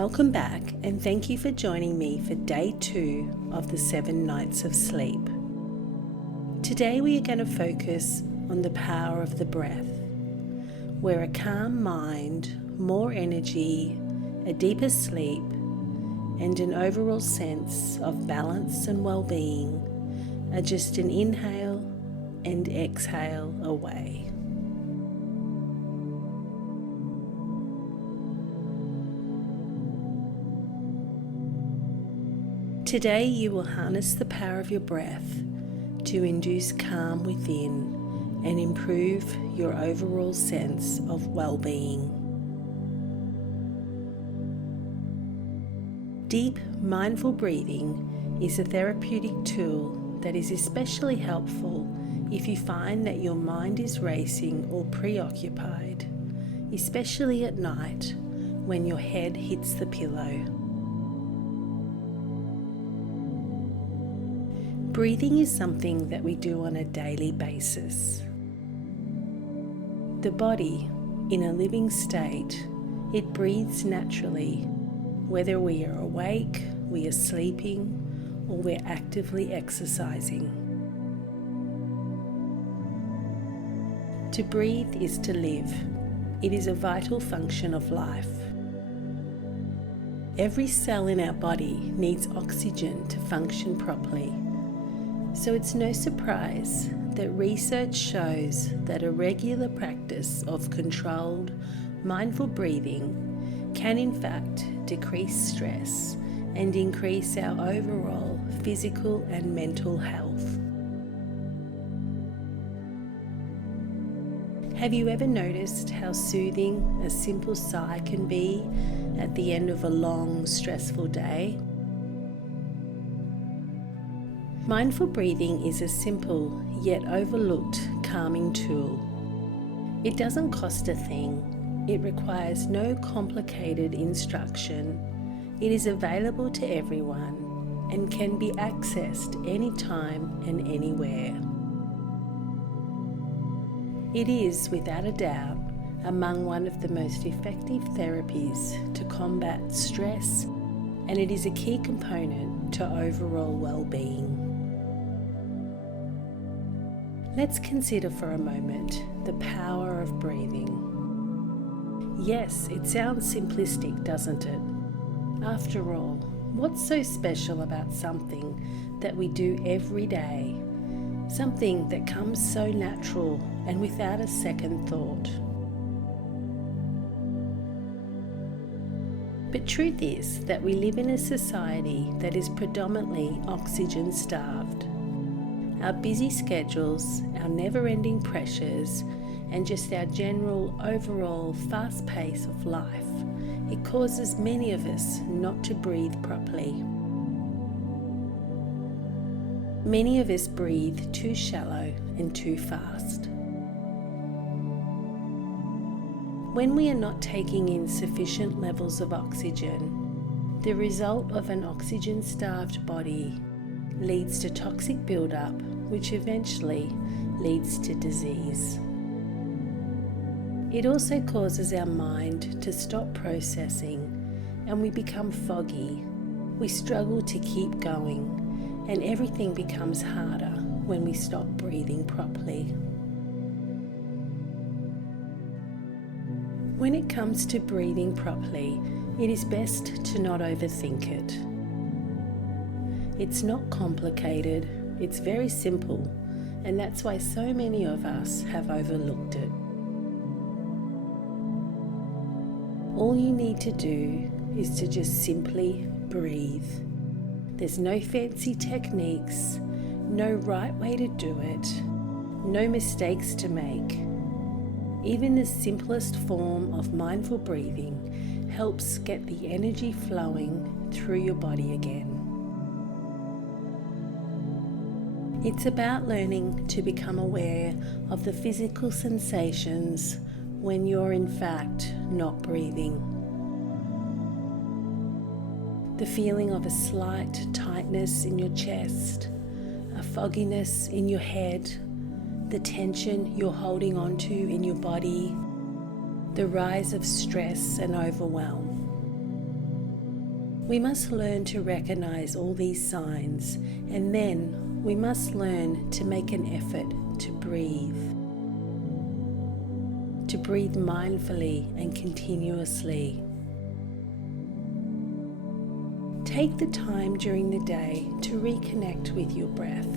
Welcome back, and thank you for joining me for day 2 of the 7 nights of sleep. Today we are going to focus on the power of the breath, where a calm mind, more energy, a deeper sleep, and an overall sense of balance and well-being are just an inhale and exhale away. Today you will harness the power of your breath to induce calm within and improve your overall sense of well-being. Deep, mindful breathing is a therapeutic tool that is especially helpful if you find that your mind is racing or preoccupied, especially at night when your head hits the pillow. Breathing is something that we do on a daily basis. The body, in a living state, it breathes naturally, whether we are awake, we are sleeping, or we're actively exercising. To breathe is to live. It is a vital function of life. Every cell in our body needs oxygen to function properly. So it's no surprise that research shows that a regular practice of controlled, mindful breathing can in fact decrease stress and increase our overall physical and mental health. Have you ever noticed how soothing a simple sigh can be at the end of a long, stressful day? Mindful breathing is a simple yet overlooked calming tool. It doesn't cost a thing. It requires no complicated instruction. It is available to everyone and can be accessed anytime and anywhere. It is, without a doubt, among one of the most effective therapies to combat stress, and it is a key component to overall well-being. Let's consider for a moment the power of breathing. Yes, it sounds simplistic, doesn't it? After all, what's so special about something that we do every day? Something that comes so natural and without a second thought. But truth is that we live in a society that is predominantly oxygen-starved. Our busy schedules, our never-ending pressures, and just our general overall fast pace of life, it causes many of us not to breathe properly. Many of us breathe too shallow and too fast. When we are not taking in sufficient levels of oxygen, the result of an oxygen-starved body leads to toxic buildup, which eventually leads to disease. It also causes our mind to stop processing, and we become foggy. We struggle to keep going, and everything becomes harder when we stop breathing properly. When it comes to breathing properly, it is best to not overthink it. It's not complicated, it's very simple, and that's why so many of us have overlooked it. All you need to do is to just simply breathe. There's no fancy techniques, no right way to do it, no mistakes to make. Even the simplest form of mindful breathing helps get the energy flowing through your body again. It's about learning to become aware of the physical sensations when you're in fact not breathing. The feeling of a slight tightness in your chest, a fogginess in your head, the tension you're holding onto in your body, the rise of stress and overwhelm. We must learn to recognize all these signs, and then we must learn to make an effort to breathe. To breathe mindfully and continuously. Take the time during the day to reconnect with your breath,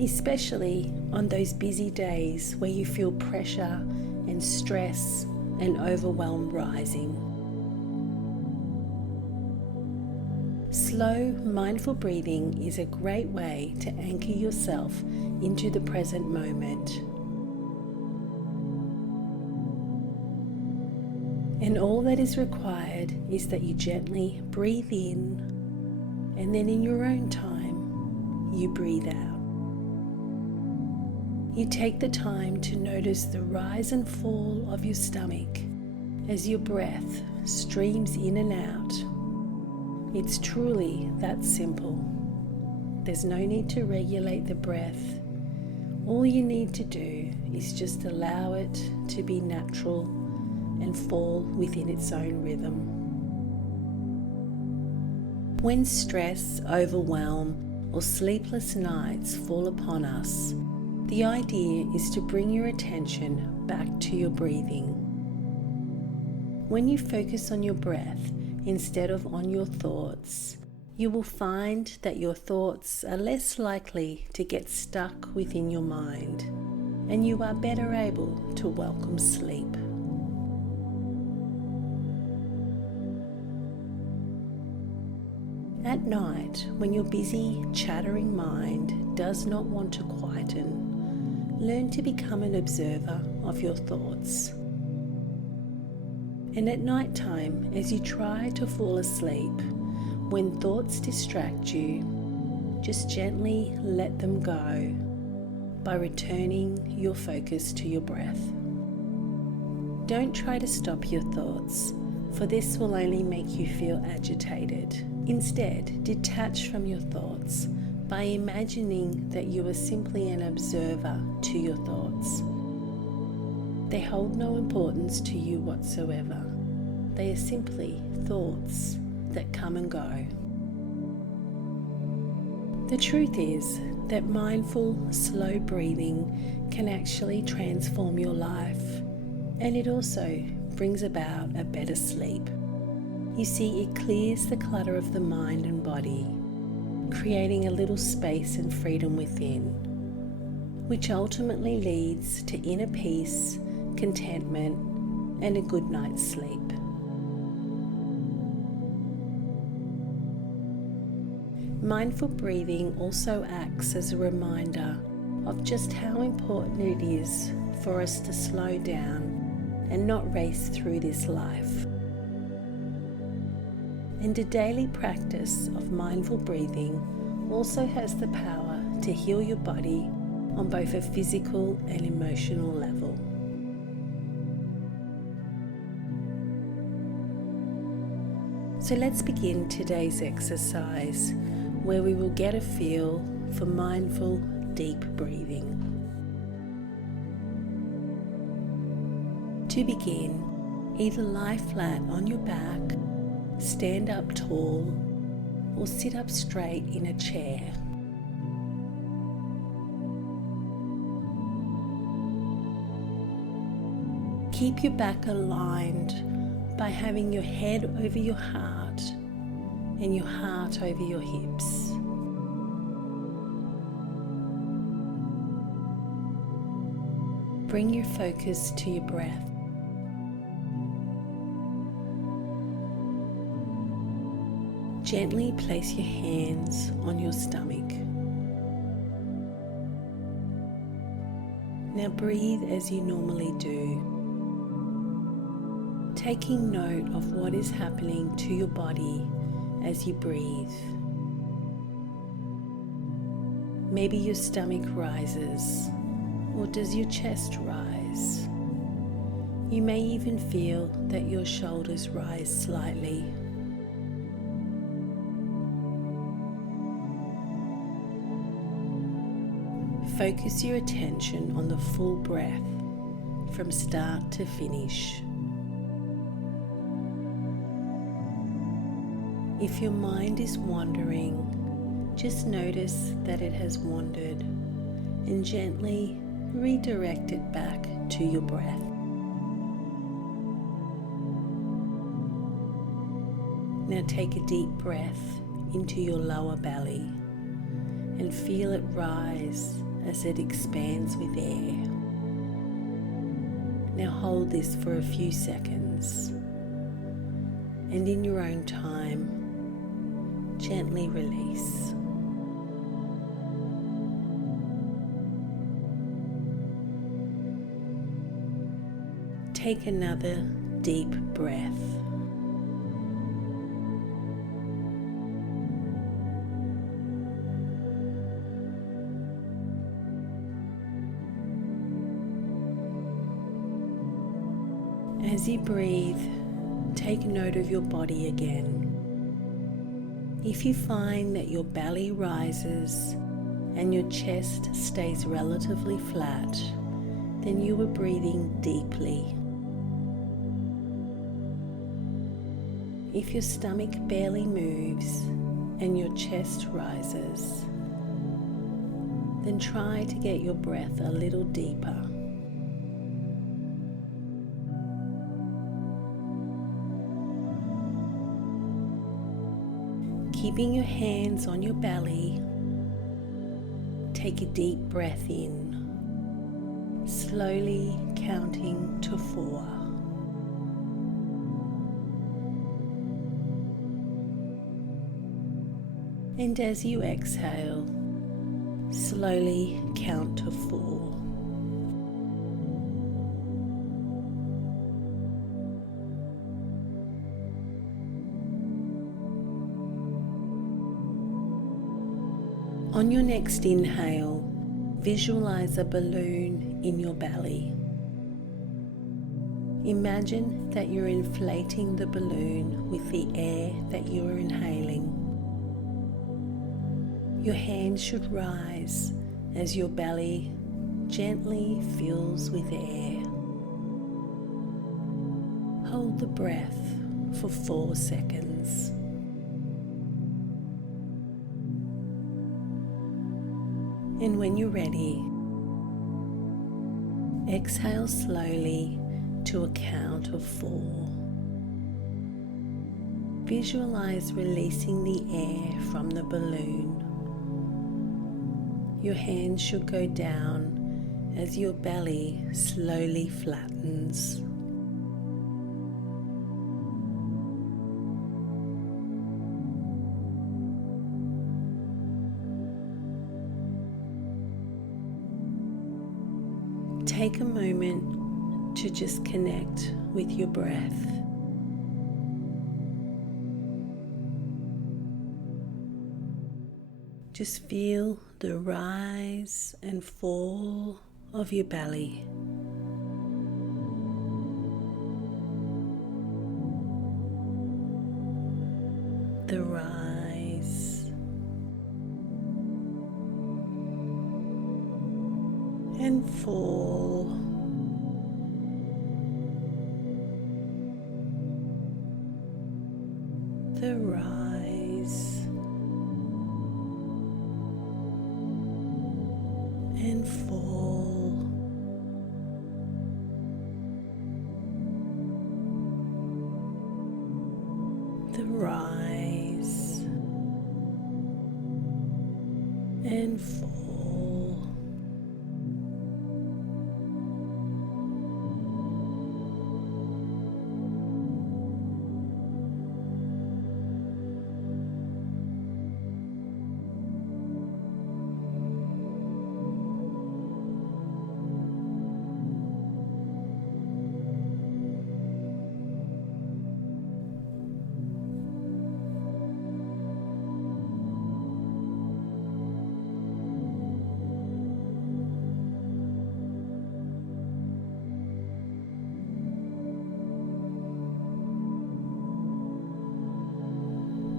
especially on those busy days where you feel pressure and stress and overwhelm rising. Slow, mindful breathing is a great way to anchor yourself into the present moment. And all that is required is that you gently breathe in, and then in your own time, you breathe out. You take the time to notice the rise and fall of your stomach as your breath streams in and out. It's truly that simple. There's no need to regulate the breath. All you need to do is just allow it to be natural and fall within its own rhythm. When stress, overwhelm, or sleepless nights fall upon us, the idea is to bring your attention back to your breathing. When you focus on your breath instead of on your thoughts, you will find that your thoughts are less likely to get stuck within your mind, and you are better able to welcome sleep. At night, when your busy, chattering mind does not want to quieten, learn to become an observer of your thoughts. And at night time, as you try to fall asleep, when thoughts distract you, just gently let them go by returning your focus to your breath. Don't try to stop your thoughts, for this will only make you feel agitated. Instead, detach from your thoughts by imagining that you are simply an observer to your thoughts. They hold no importance to you whatsoever. They are simply thoughts that come and go. The truth is that mindful, slow breathing can actually transform your life, and it also brings about a better sleep. You see, it clears the clutter of the mind and body, creating a little space and freedom within, which ultimately leads to inner peace, contentment, and a good night's sleep. Mindful breathing also acts as a reminder of just how important it is for us to slow down and not race through this life. And a daily practice of mindful breathing also has the power to heal your body on both a physical and emotional level. So let's begin today's exercise, where we will get a feel for mindful, deep breathing. To begin, either lie flat on your back, stand up tall, or sit up straight in a chair. Keep your back aligned by having your head over your heart and your heart over your hips. Bring your focus to your breath. Gently place your hands on your stomach. Now breathe as you normally do, taking note of what is happening to your body as you breathe. Maybe your stomach rises, or does your chest rise? You may even feel that your shoulders rise slightly. Focus your attention on the full breath from start to finish. If your mind is wandering, just notice that it has wandered and gently redirect it back to your breath. Now take a deep breath into your lower belly and feel it rise as it expands with air. Now hold this for a few seconds, and in your own time, gently release. Take another deep breath. As you breathe, take note of your body again. If you find that your belly rises and your chest stays relatively flat, then you are breathing deeply. If your stomach barely moves and your chest rises, then try to get your breath a little deeper. Keeping your hands on your belly, take a deep breath in, slowly counting to 4. And as you exhale, slowly count to 4. On your next inhale, visualize a balloon in your belly. Imagine that you're inflating the balloon with the air that you are inhaling. Your hands should rise as your belly gently fills with air. Hold the breath for 4 seconds. And when you're ready, exhale slowly to a count of 4. Visualize releasing the air from the balloon. Your hands should go down as your belly slowly flattens. Take a moment to just connect with your breath. Just feel the rise and fall of your belly. The rise and fall. The rise and fall. The rise and fall.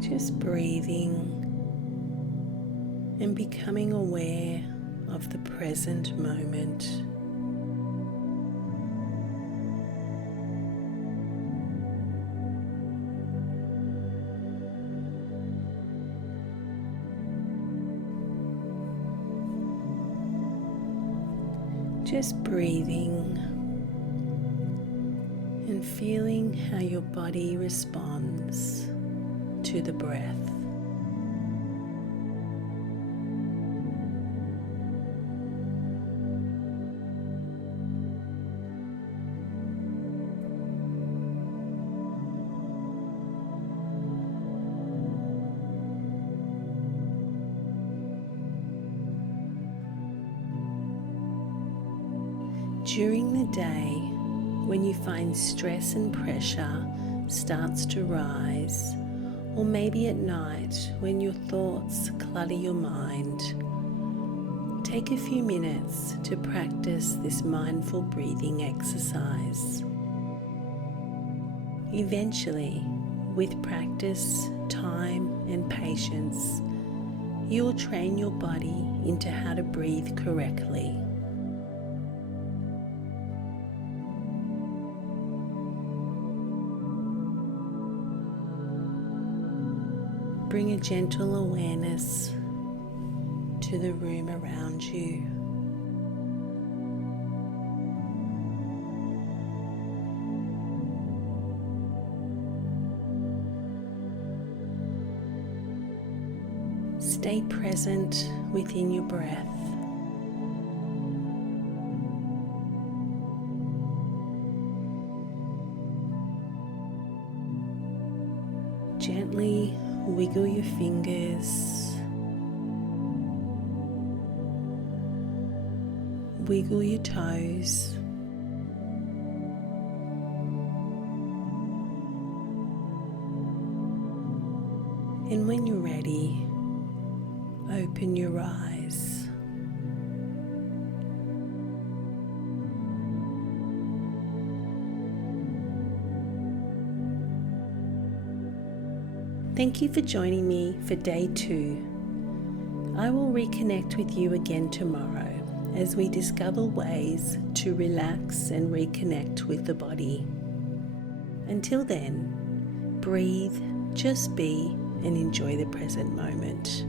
Just breathing and becoming aware of the present moment. Just breathing and feeling how your body responds to the breath. During the day, when you find stress and pressure starts to rise, or maybe at night when your thoughts clutter your mind, take a few minutes to practice this mindful breathing exercise. Eventually, with practice, time, and patience, you will train your body into how to breathe correctly. Bring a gentle awareness to the room around you. Stay present within your breath. Gently wiggle your fingers, wiggle your toes, and when you're ready, open your eyes. Thank you for joining me for day 2. I will reconnect with you again tomorrow as we discover ways to relax and reconnect with the body. Until then, breathe, just be, and enjoy the present moment.